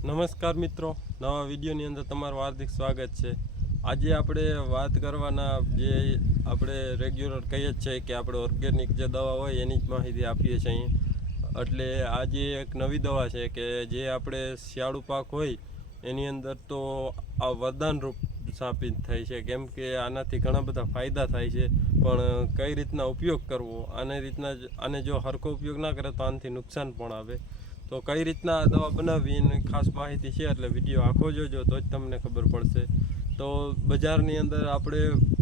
નમસ્કાર મિત્રો. નવા વિડીયોની અંદર તમારું હાર્દિક સ્વાગત છે. આજે આપણે વાત કરવાના જે આપણે રેગ્યુલર કહીએ જ છે કે આપણે ઓર્ગેનિક જે દવા હોય એની જ માહિતી આપીએ છીએ અહીં. એટલે આજે એક નવી દવા છે કે જે આપણે શિયાળુ પાક હોય એની અંદર તો આ વરદાન રૂપ સાબિત થાય છે. કેમ કે આનાથી ઘણા બધા ફાયદા થાય છે. પણ કઈ રીતના ઉપયોગ કરવો? આને રીતના આને જો હરખો ઉપયોગ ના કરે તો આનાથી નુકસાન પણ આવે. તો કઈ રીતના દવા બનાવવી એની ખાસ માહિતી છે? એટલે વીડિયો આખો જોજો, તો જ તમને ખબર પડશે. તો બજારની અંદર આપણે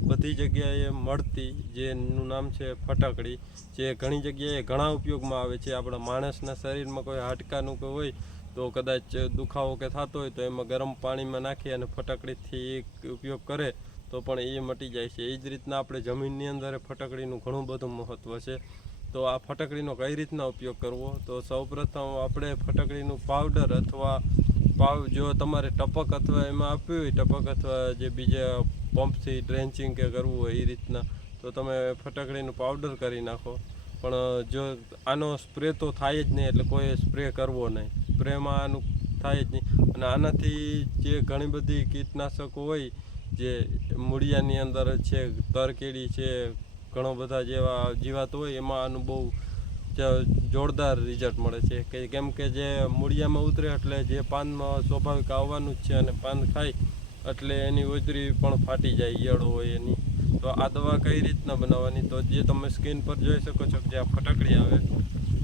બધી જગ્યાએ મળતી જેનું નામ છે ફટાકડી, જે ઘણી જગ્યાએ ઘણા ઉપયોગમાં આવે છે. આપણા માણસના શરીરમાં કોઈ હાડકાનું કોઈ હોય, તો કદાચ દુખાવો કે થતો હોય, તો એમાં ગરમ પાણીમાં નાખી અને ફટાકડીથી ઉપયોગ કરે, તો પણ એ મટી જાય છે. એ જ રીતના આપણે જમીનની અંદર ફટાકડીનું ઘણું બધું મહત્ત્વ છે. તો આ ફટકડીનો કઈ રીતના ઉપયોગ કરવો? તો સૌપ્રથમ આપણે ફટકડીનું પાવડર અથવા પાવ જો તમારે ટપક અથવા એમાં આપ્યું હોય, ટપક અથવા જે બીજા પંપથી ડ્રેન્ચિંગ કે કરવું હોય એ રીતના, તો તમે ફટકડીનું પાવડર કરી નાખો. પણ જો આનો સ્પ્રે તો થાય જ નહીં, એટલે કોઈ સ્પ્રે કરવો નહીં. સ્પ્રેમાં આનું થાય જ નહીં. અને આનાથી જે ઘણી બધી કીટનાશકો હોય, જે મૂળિયાની અંદર છે, તરકેડી છે ઘણો બધા જેવા જીવાત હોય એમાં આનું બહુ જોરદાર રિઝલ્ટ મળે છે. કે કેમ કે જે મૂળિયામાં ઉતરે એટલે જે પાનમાં સ્વાભાવિક આવવાનું જ છે અને પાન ખાય એટલે એની ઉજરી પણ ફાટી જાય, ઈયળો હોય એની. તો આ દવા કઈ રીતના બનાવવાની? તો જે તમે સ્કીન પર જોઈ શકો છો કે જે આ ફટકડી આવે.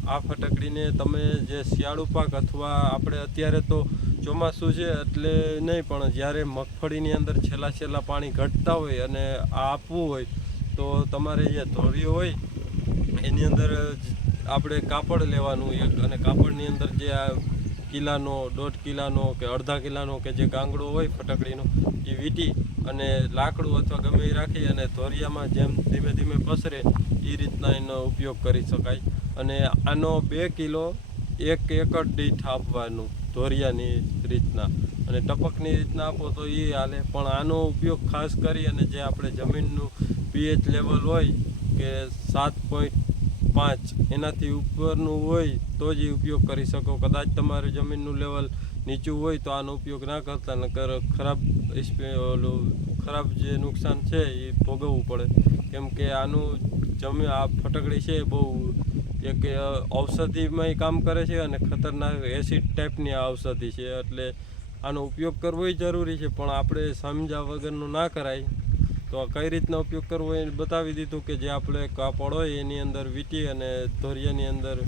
આ ફટકડીને તમે જે શિયાળુ પાક અથવા આપણે અત્યારે તો ચોમાસું છે એટલે નહીં પણ જ્યારે મગફળીની અંદર છેલ્લા છેલ્લા પાણી ઘટતા હોય અને આ આપવું હોય તો તમારે જે ધોરીઓ હોય, એની અંદર આપણે કાપડ લેવાનું એક. અને કાપડની અંદર જે આ કિલ્લાનો દોઢ કિલ્લાનો કે અડધા કિલ્લાનો કે જે ગાંગડો હોય ફટકડીનો, એ વીંટી અને લાકડું અથવા ગમે એ રાખી અને ધોરિયામાં જેમ ધીમે ધીમે પસરે, એ રીતના એનો ઉપયોગ કરી શકાય. અને આનો બે કિલો એક એકડ દીઠ આપવાનું ધોરિયાની રીતના. અને ટપકની રીતના આપો તો એ હાલે. પણ આનો ઉપયોગ ખાસ કરી અને જે આપણે જમીનનું પીએચ લેવલ હોય કે સાત પોઈન્ટ પાંચ એનાથી ઉપરનું હોય તો જ એ ઉપયોગ કરી શકો. કદાચ તમારે જમીનનું લેવલ નીચું હોય તો આનો ઉપયોગ ના કરતા, નકર ખરાબ ઓલું ખરાબ જે નુકસાન છે એ ભોગવવું પડે. કેમ કે આનું જમી આ ફટકડી છે એ બહુ એક ઔષધિમાં કામ કરે છે અને ખતરનાક એસિડ ટાઈપની આ ઔષધિ છે. એટલે આનો ઉપયોગ કરવો જરૂરી છે, પણ આપણે સમજ્યા વગરનું ના કરાય. તો કઈ રીતના ઉપયોગ કરવો એ બતાવી દીધું કે જે આપણે કાપડ હોય એની અંદર વીંટી અને ધોરિયાની અંદર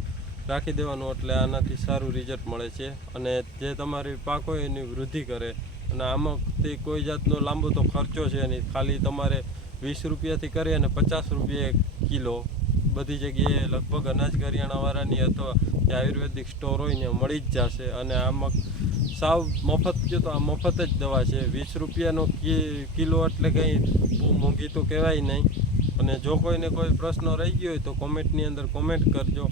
રાખી દેવાનું એટલે આનાથી સારું રિઝલ્ટ મળે છે. અને જે તમારી પાક હોય એની વૃદ્ધિ કરે. અને આમાંથી કોઈ જાતનો લાંબો તો ખર્ચો છે નહીં. ખાલી તમારે વીસ રૂપિયાથી કરી અને પચાસ રૂપિયા કિલો બધી જગ્યાએ લગભગ અનાજ કરિયાણાવાળાની અથવા જે આયુર્વેદિક સ્ટોર હોય ને, મળી જ જશે. અને આમાં સાવ મફત, જો તો આ મફત જ દવા છે. વીસ રૂપિયાનો કિલો એટલે કંઈ બહુ મોંઘી તો કહેવાય નહીં. અને જો કોઈને કોઈ પ્રશ્ન રહી ગયો હોય તો કોમેન્ટની અંદર કોમેન્ટ કરજો.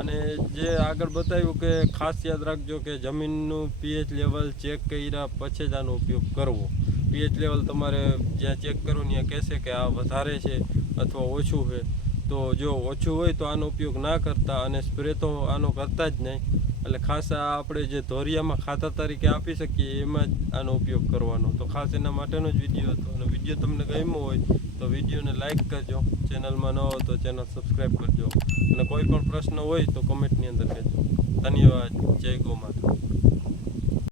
અને જે આગળ બતાવ્યું કે ખાસ યાદ રાખજો કે જમીનનું પીએચ લેવલ ચેક કર્યા પછી જ આનો ઉપયોગ કરવો. પીએચ લેવલ તમારે જ્યાં ચેક કરો ત્યાં કહેશે કે આ વધારે છે અથવા ઓછું છે. તો જો ઓછું હોય તો આનો ઉપયોગ ના કરતા અને સ્પ્રે તો આનો કરતા જ નહીં. એટલે ખાસ આ આપણે જે ધોરિયામાં ખાતર તરીકે આપી શકીએ, એમાં જ આનો ઉપયોગ કરવાનો. તો ખાસ એના માટેનો જ વીડિયો હતો અને વીડિયો તમને ગમ્યો હોય તો વિડીયોને લાઇક કરજો. ચેનલમાં ન હો તો ચેનલ સબસ્ક્રાઈબ કરજો. અને કોઈ પણ પ્રશ્ન હોય તો કોમેન્ટની અંદર કહેજો. ધન્યવાદ. જય ગો માતા